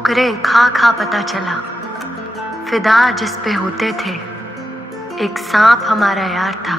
ठोकरें खा खा पता चला, फिदा जिस पे होते थे एक सांप हमारा यार था।